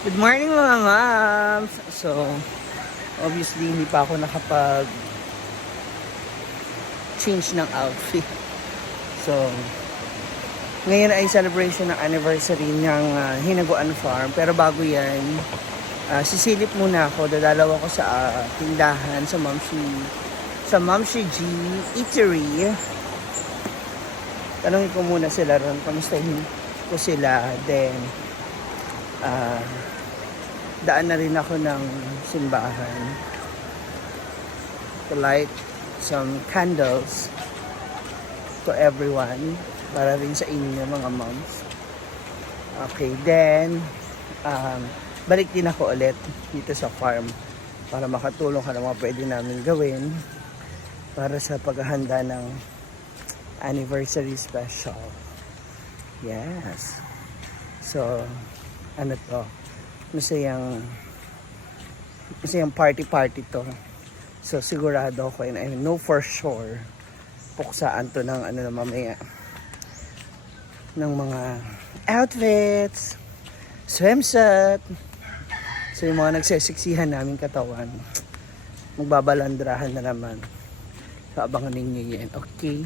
Good morning mga mams! So, obviously hindi pa ako nakapag-change ng outfit. So, ngayon ay celebration ng anniversary ng Hinaguan Farm. Pero bago yan, sisilip muna ako. Dadalaw ako sa tindahan sa Mamshi G Eatery. Tanongin ko muna sila ron. Kamustahin ko sila. Then, daan na rin ako ng simbahan to light some candles to everyone para rin sa inyo mga moms. Okay, then balik din ako ulit dito sa farm para makatulong ka ng mga pwede namin gawin para sa paghahanda ng anniversary special. Yes. So, ano to? Masayang party to. So sigurado ako, and I know for sure puksaan to ng ano na mamaya ng mga outfits, swimsuit. So yung mga nagsesiksihan namin katawan, magbabalandrahan na naman. So abangan ninyo yan. Okay,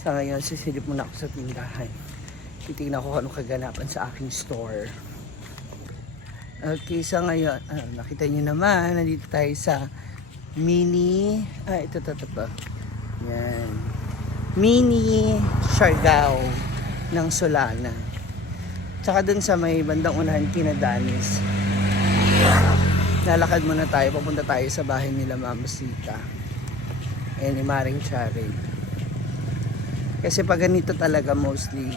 sa ngayon sisilip muna ako sa tindahan. Titignan ko kung anong kaganapan sa aking store. Okay, so ngayon, nakita nyo naman, nandito tayo sa mini, ito pa. Yan. Mini Siargao ng Solana. Tsaka dun sa may bandang unahan kina Danis. Lalakad muna tayo, papunta tayo sa bahay nila Mama Sita. Ni Maring Charing. Kasi pag ganito talaga mostly,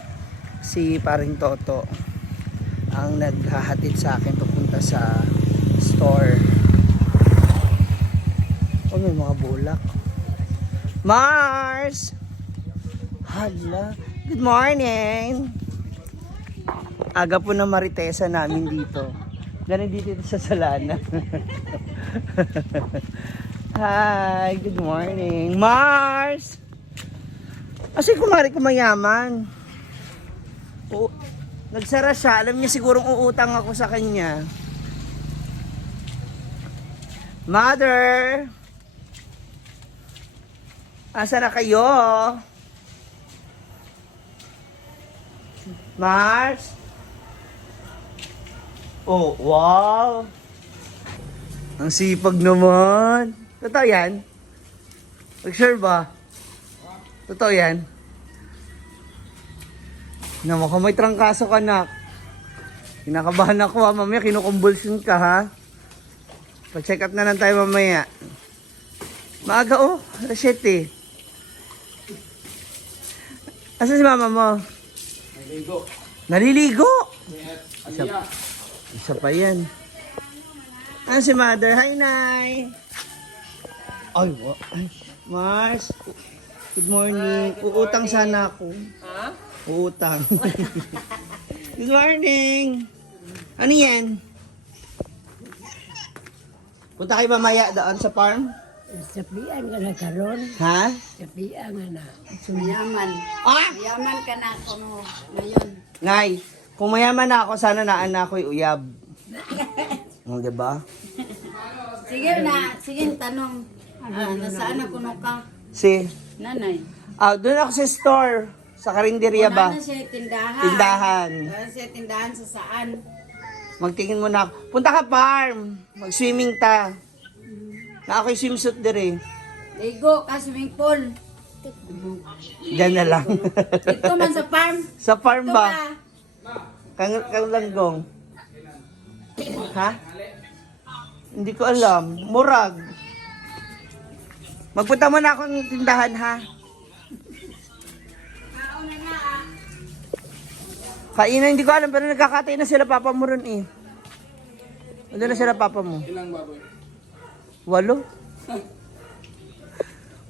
si Paring Toto ang naghahatid sa akin papunta sa store. Oh, may mga bulak. Mars! Hala. Good morning! Aga po na Maritesa namin dito. Ganun dito sa Salana. Hi! Good morning! Mars! Kasi kumari kumayaman. Oh, nagsara siya. Alam niya sigurong uutang ako sa kanya. Mother! Asa na kayo? Mars? Oh, wow! Ang sipag naman. Totoo yan? Sure ba? Totoo yan? Naman ka, may trangkaso ka na. Kinakabahan ako ha. Mamaya kinukumbulsyon ka ha. Pa-check up na lang tayo mamaya. Maaga oh. Alas 7. Asa si mama mo? Naliligo. Naliligo? Isa Pa yan. Ano si mother? Hi, Nay. Ay, Mars. Good morning. Uutang sana ako. Ha? Uutang. Good morning. Ano yan? Punta kayo mamaya doon sa farm? Sapian ka na karon. Ha? Sapian ka na. Mayaman. Ah! Mayaman ka na ako no, ngayon. Nay, kung mayaman na ako, sana naan na ako'y uyab. Diba? Sige na, sige tanong. Nasaan ako no ka? Si, Nanay. doon ako sa store. Sa karinderya ba? Wala na siya tindahan. Tindahan. Wala siya tindahan sa saan. Magtingin mo na ako. Punta ka farm. Mag-swimming ta. Na ako'y swimsuit dire. Ligo ka swimming pool. Diyan na lang. Ito man sa farm. Sa farm Ito ba? ka. Kang langgong. Ha? Hindi ko alam. Murag. Magpunta mo na ako ng tindahan ha. Mauna na Kainan, hindi ko alam pero nagkakatay na sila papa mo ron eh. Ano na sila papa mo? Ilang baboy? 8? 8,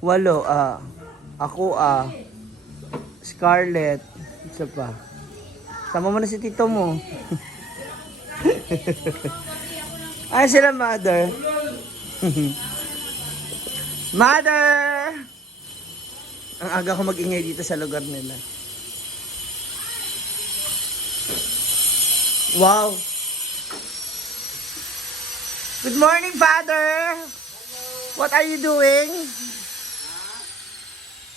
ako, Scarlett, isa pa. Sama mo na si tito mo. Ay, sila mother. Mother! Ang aga ko mag-ingay dito sa lugar nila. Wow! Good morning, Father! What are you doing?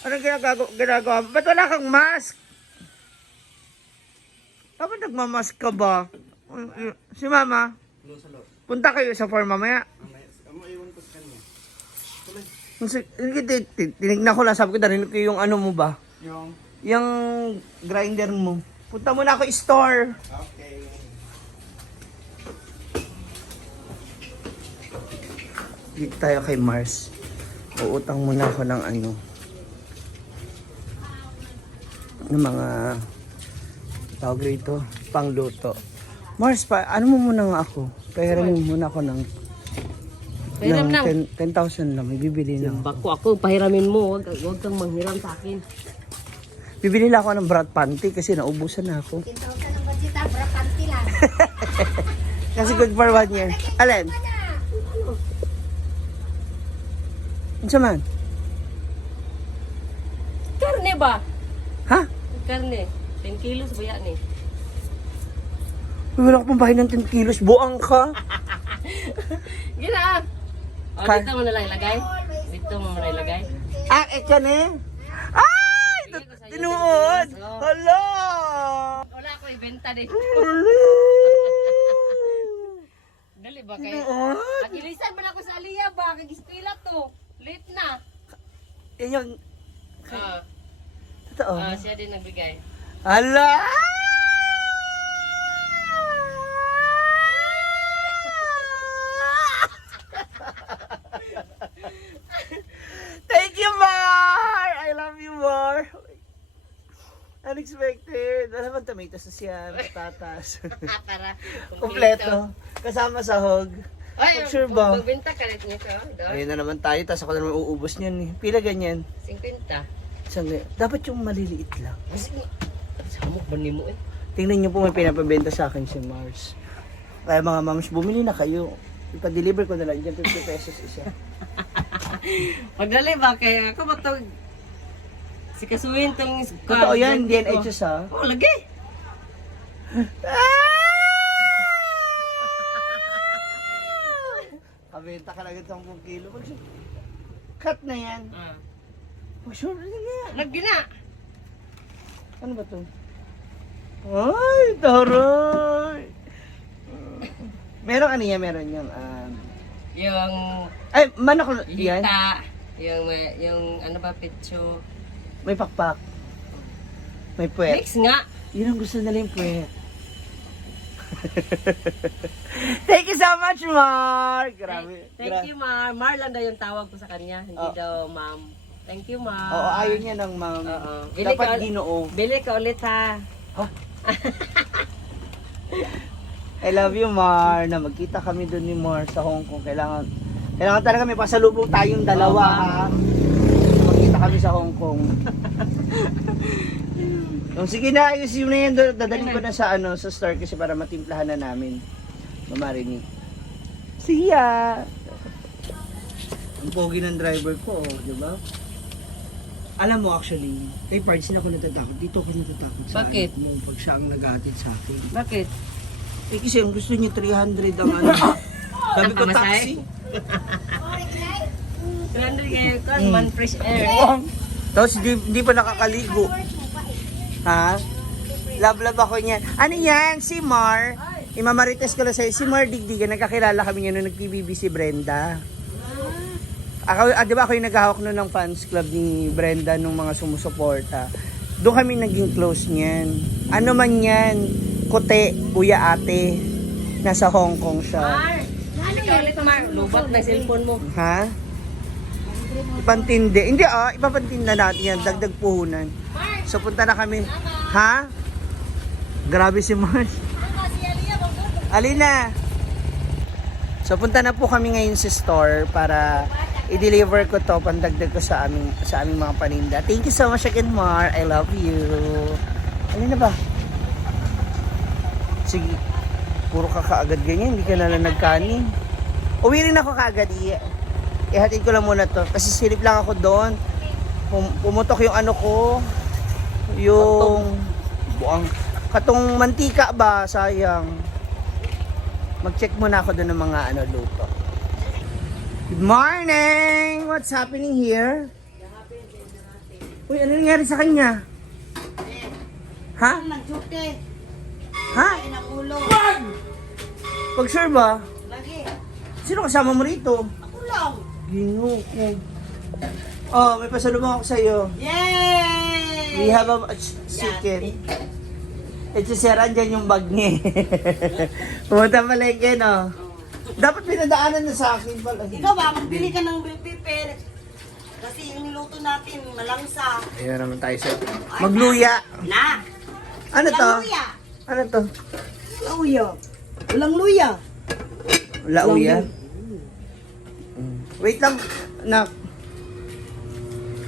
Anong ginagawa? Ba't wala kang mask? Bakit nagmamask ka ba? Si Mama? Punta kayo sa farm mamaya. Tinignan ko lang, sabi ko, narinig ko yung ano mo ba? Yung grinder mo. Punta muna ako store. Okay. Dito tayo kay Mars. Uutang muna ako ng ano. Ng mga tawag rito, pangluto. Mars, ano mo muna nga ako? Pahiramin mo muna ako ng Pahiram lang. 10,000 lang. May bibili lang. Bako ako, pahiramin mo. Huwag kang manghiram sa akin. Bibili lang ako ng brat panty kasi naubusan na ako. 10,000 ang budget ah, brakanti lang. Kasi good for 1 year. Alin? Ano man? Karne ba? Ha? Karne. 10 kilos ba yan eh? Uy, wala akong bahay ng 10 kilos. Buang ka. Gina! O, Ka- dito mo na lang ilagay. Dito mo na ilagay. Ah, ekan eh. Ay! Tinuod! Hala! Wala ako ibenta din. Dali ba kayo? Tinuod! Nag-ilisan man ako sa Aliyah ba? Kag-istila to. Late na. Yan yung... Ah, Totoo. siya din nagbigay. Hala! Thank you, Mar! I love you, Mar! Unexpected. Wala bang tomatoes na siya, patatas. Para Kompleto. Kasama sahog. Ay, Sure ba? magbenta ka rin nito. Ayun na naman tayo, tapos ako na naman uubos niyan eh. Pila ganyan? 50. Dapat yung maliliit lang. Kasi, samok ba ni mo eh? Tingnan niyo po, may pinapabenta sa akin si Mars. Kaya mga moms, bumili na kayo. Ipa-deliver ko na lang dyan, 50 pesos isa. Pagdali ba? Kaya ako ba ito? Si Kasuin itong... Totoo yan, DNHS ha. Oh, lagi. Kabenta ka lang ito 10 kilo. Cut na yan. Ah. Sure na yan. Lagi na. Ano ba to? Ay, taray! Meron ano yan, meron yung... Yung ay, manok yan. lita. Yung ano ba, pitso. May pakpak. May puwet. Mix nga. Yun ang gusto nila yung puwet. Thank you so much, Mark! Grabe. Thank you, Mar. Mar lang daw yung tawag ko sa kanya. Hindi Oh. daw, ma'am. Thank you, Mar. Oo, ayaw niya ng ma'am. Oo. Dapat Ginoo. Bili ka ulit, ha. I love you, Mar. Na magkita kami doon ni Mar sa Hong Kong. Kailangan talaga may pasalubong tayong dalawa, ha. Magkita kami sa Hong Kong. Sige na, ayusin mo na yan. Dadalhin ko na sa sa store kasi para matimplahan na namin. Mamarinig. See ya! Ang pogi ng driver ko, di ba? Alam mo actually, kay Pards na ako natatakot. Dito ako natatakot sa Bakit? anak mo pag siya ang nag-aatid sa akin. Bakit? Eh kasi ang gusto niya 300 ang ano. Sabi ko taxi. 200 ngayon ko, man fresh air. Tapos di pa nakakaligo. Ha? Love ako niyan. Ano yan? Si Mar. Imamarites ko lang sa'yo. Si Mar Digdigan. Nagkakilala kami niya nung nag-PBB si Brenda. Di ba ako yung naghahawak nun ng fans club ni Brenda nung mga sumusuporta. Doon kami naging close niyan. Ano man yan, kote, kuya ate. Nasa Hong Kong siya. Ano ka ulit, Mar? Lubat na cellphone mo. Ha? Ipantindi. Hindi ipapantinda natin yan. Dagdag puhunan. So punta na kami. Ha? Grabe si Mars. Alina. So punta na po kami ngayon sa store para i-deliver ko to, pandagdag ko sa aming mga paninda. Thank you so much again, Mar. I love you. Alina ba? Sige. Puro ka kaagad ganyan. Hindi ka na lang nagkanin. Uwi rin ako kaagad. Ihatid ko lang muna to. Kasi silip lang ako doon. Pumutok yung ano ko. Yung buang katong mantika ba, sayang. Mag-check muna ako doon ng mga luto. Good morning! What's happening here? Uy, ano nangyari sa kanya? Ha? Nagsuti. Ha? Ay, ng ulo. Pag sure ba? Lagi. Sino kasama mo rito? Ako lang. Ginoo ko. Oh, may pasalubong ako sa'yo. Yay! We have a chicken. Ito sira dyan yung bag niya. Pumunta palengke, no? Dapat pinadaanan na sa akin pala. Ikaw ba, magbili ka ng bill paper. Kasi yung niluto natin, malangsa. Ayun naman tayo sa... Magluya. Na! Ano to? Walang luya. Ano to? Luya. Walang luya. Lauya. Wait lang, nak.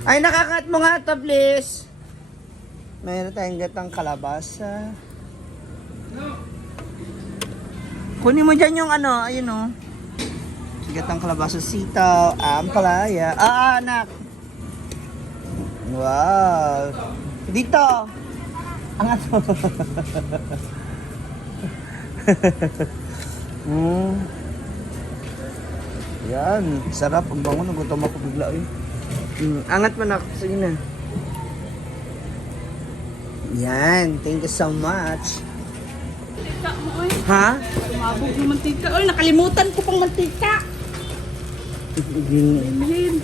Ay, nakakat mo nga ito, please. Mayroon tayong gatang kalabasa. Kunin mo dyan yung ayun o. Gatang kalabasa, sitaw, ampalaya. Anak. Wow. Dito. Angat mo. Yan, sarap. Ang bango, nagutom ako bigla eh. Angat mo na. Sige na. Yan, thank you so much. Ha? Tumabog yung mantika. Ay, nakalimutan ko pang mantika. Bilhin.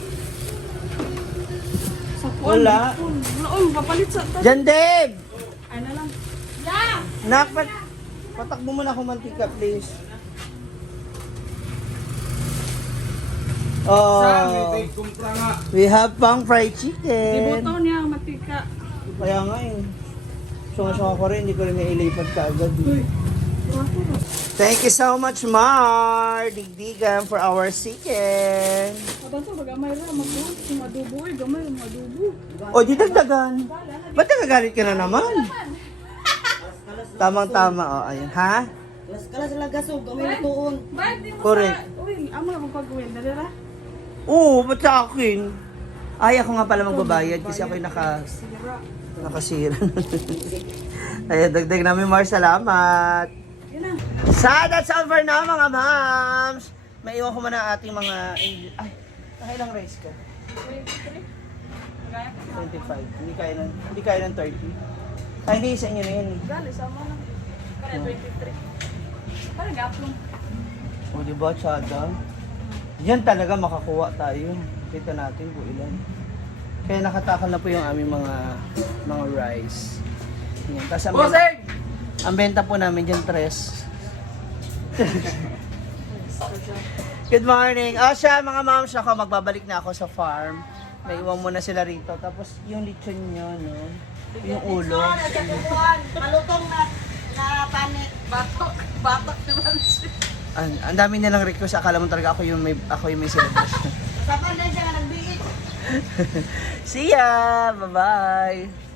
Sa kuwan. Wala. Wala, oy, mapapalit sa... Jan Dave! Ay na lang. Nak, patakbo mo na ako mantika, please. Oh, Kumpra nga. we have pang fried chicken. Iboto niya ang mantika. Kaya nga eh. Sunga-sunga ko rin, hindi ko rin nailipat ka agad. Thank you so much, Mar! Digdigan for our chicken. Abang sa bagamay ra, madubo eh. Gamay, madubo. O, di dagdagan. Ba't nagagalit ka na naman? Tamang-tama, o. Ayun, ha? Kalas lang gasog, gamay lutoon. Bakit di mo Correct. sa... Uy, amo na mong pag-uwin. Dali ra. Oo, ba't sa akin? Ay, ako nga pala magbabayad kasi ako'y nakasira. Ayun, dagdag namin, Mar. Salamat. Yan na. So, that's all for now, mga moms. Maiwan ko muna ang ating mga... Ay, nakailang rice ka? 25. Hindi kaya ng 30. Ay, hindi, sa inyo na yan. Gali, sama na. Kaya 23. Parang gaplong. O, diba, tsada? Yan talaga makakuha tayo. Kita natin kung ilan. Kaya nakatakal na po yung aming mga rice. Yan. Tapos ang benta po namin dyan, 3. Good morning. O siya, mga moms, ako, magbabalik na ako sa farm. May iwan muna sila rito. Tapos yung lechon nyo, no? Yung ulo. Malutong na panik. Batok naman siya. Ang dami nilang request. Akala mo talaga ako yung may celebration. Sapan na siya nga nagbiit. See ya! Bye-bye!